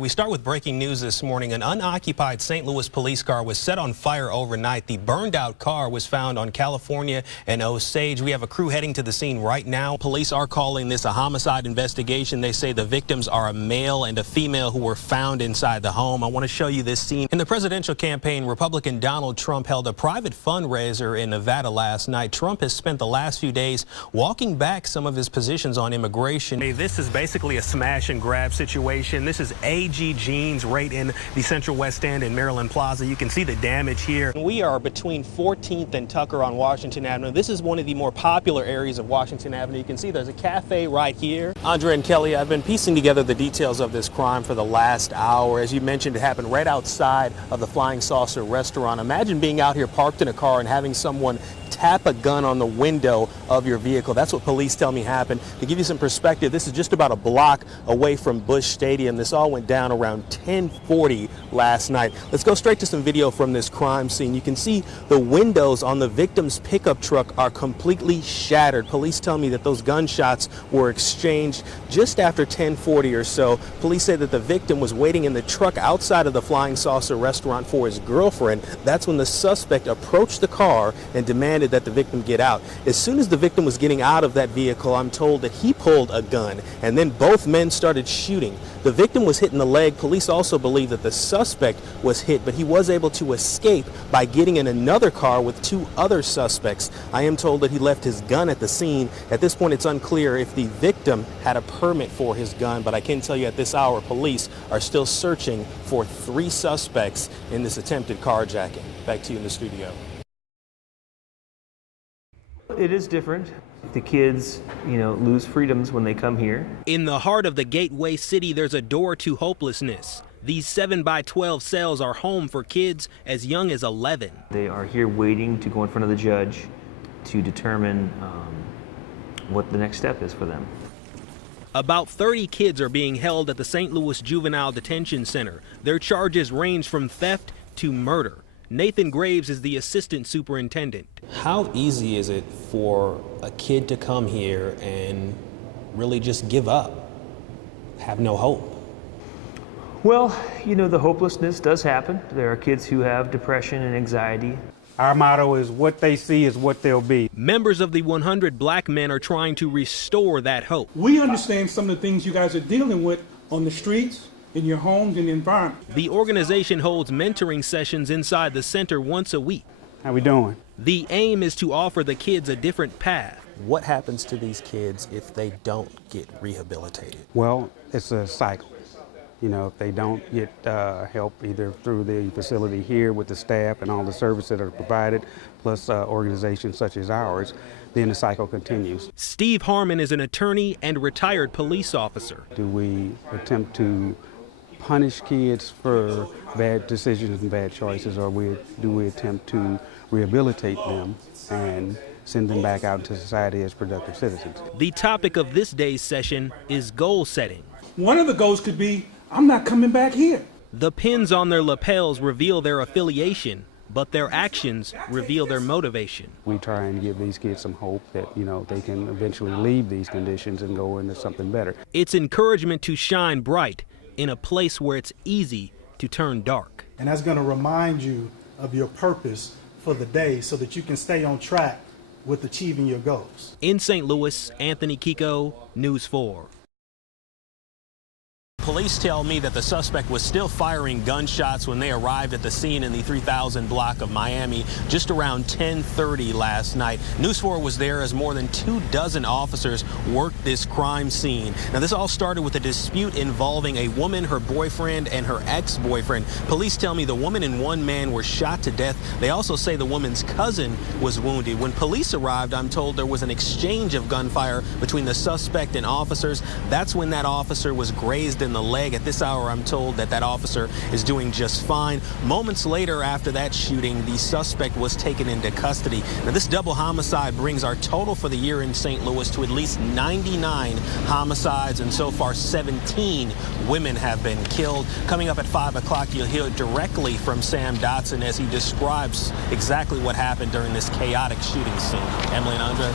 We start with breaking news this morning. An unoccupied St. Louis police car was set on fire overnight. The burned out car was found on California and Osage. We have a crew heading to the scene right now. Police are calling this a homicide investigation. They say the victims are a male and a female who were found inside the home. I want to show you this scene. In the presidential campaign, Republican Donald Trump held a private fundraiser in Nevada last night. Trump has spent the last few days walking back some of his positions on immigration. Hey, this is basically a smash and grab situation. This is AG Jeans right in the Central West End in Maryland Plaza. You can see the damage here. We are between 14th and Tucker on Washington Avenue. This is one of the more popular areas of Washington Avenue. You can see there's a cafe right here. Andre and Kelly, I've been piecing together the details of this crime for the last hour. As you mentioned, it happened right outside of the Flying Saucer restaurant. Imagine being out here parked in a car and having someone tap a gun on the window of your vehicle. That's what police tell me happened. To give you some perspective, this is just about a block away from Busch Stadium. This all went down around 10:40 last night. Let's go straight to some video from this crime scene. You can see the windows on the victim's pickup truck are completely shattered. Police tell me that those gunshots were exchanged just after 10:40 or so. Police say that the victim was waiting in the truck outside of the Flying Saucer restaurant for his girlfriend. That's when the suspect approached the car and demanded that the victim get out. As soon as the victim was getting out of that vehicle, I'm told that he pulled a gun, and then both men started shooting. The victim was hit in the leg. Police also believe that the suspect was hit, but he was able to escape by getting in another car with two other suspects. I am told that he left his gun at the scene. At this point, it's unclear if the victim had a permit for his gun, but I can tell you at this hour, police are still searching for 3 suspects in this attempted carjacking. Back to you in the studio. It is different. The kids, lose freedoms when they come here. In the heart of the gateway city, there's a door to hopelessness. These 7x12 cells are home for kids as young as 11. They are here waiting to go in front of the judge to determine what the next step is for them. About 30 kids are being held at the St. Louis Juvenile Detention Center. Their charges range from theft to murder. Nathan Graves is the assistant superintendent. How easy is it for a kid to come here and really just give up, have no hope? Well, the hopelessness does happen. There are kids who have depression and anxiety. Our motto is what they see is what they'll be. Members of the 100 Black Men are trying to restore that hope. We understand some of the things you guys are dealing with on the streets, in your homes and the environment. The organization holds mentoring sessions inside the center once a week. How we doing? The aim is to offer the kids a different path. What happens to these kids if they don't get rehabilitated? Well, it's a cycle. If they don't get help either through the facility here with the staff and all the services that are provided, plus organizations such as ours, then the cycle continues. Steve Harmon is an attorney and retired police officer. Do we attempt to punish kids for bad decisions and bad choices, or do we attempt to rehabilitate them and send them back out into society as productive citizens? The topic of this day's session is goal setting. One of the goals could be, I'm not coming back here. The pins on their lapels reveal their affiliation, but their actions reveal their motivation. We try and give these kids some hope that, they can eventually leave these conditions and go into something better. It's encouragement to shine bright in a place where it's easy to turn dark. And that's going to remind you of your purpose for the day so that you can stay on track with achieving your goals. In St. Louis, Anthony Kiekow, News 4. Police tell me that the suspect was still firing gunshots when they arrived at the scene in the 3000 block of Miami just around 10:30 last night. News 4 was there as more than 24 officers worked this crime scene. Now, this all started with a dispute involving a woman, her boyfriend, and her ex-boyfriend. Police tell me the woman and one man were shot to death. They also say the woman's cousin was wounded. When police arrived, I'm told there was an exchange of gunfire between the suspect and officers. That's when that officer was grazed in the leg. At this hour, I'm told that that officer is doing just fine. Moments later after that shooting, the suspect was taken into custody. Now, this double homicide brings our total for the year in St. Louis to at least 99 homicides, and so far 17 women have been killed. Coming up at 5 o'clock, you'll hear directly from Sam Dotson as he describes exactly what happened during this chaotic shooting scene. Emily and Andre.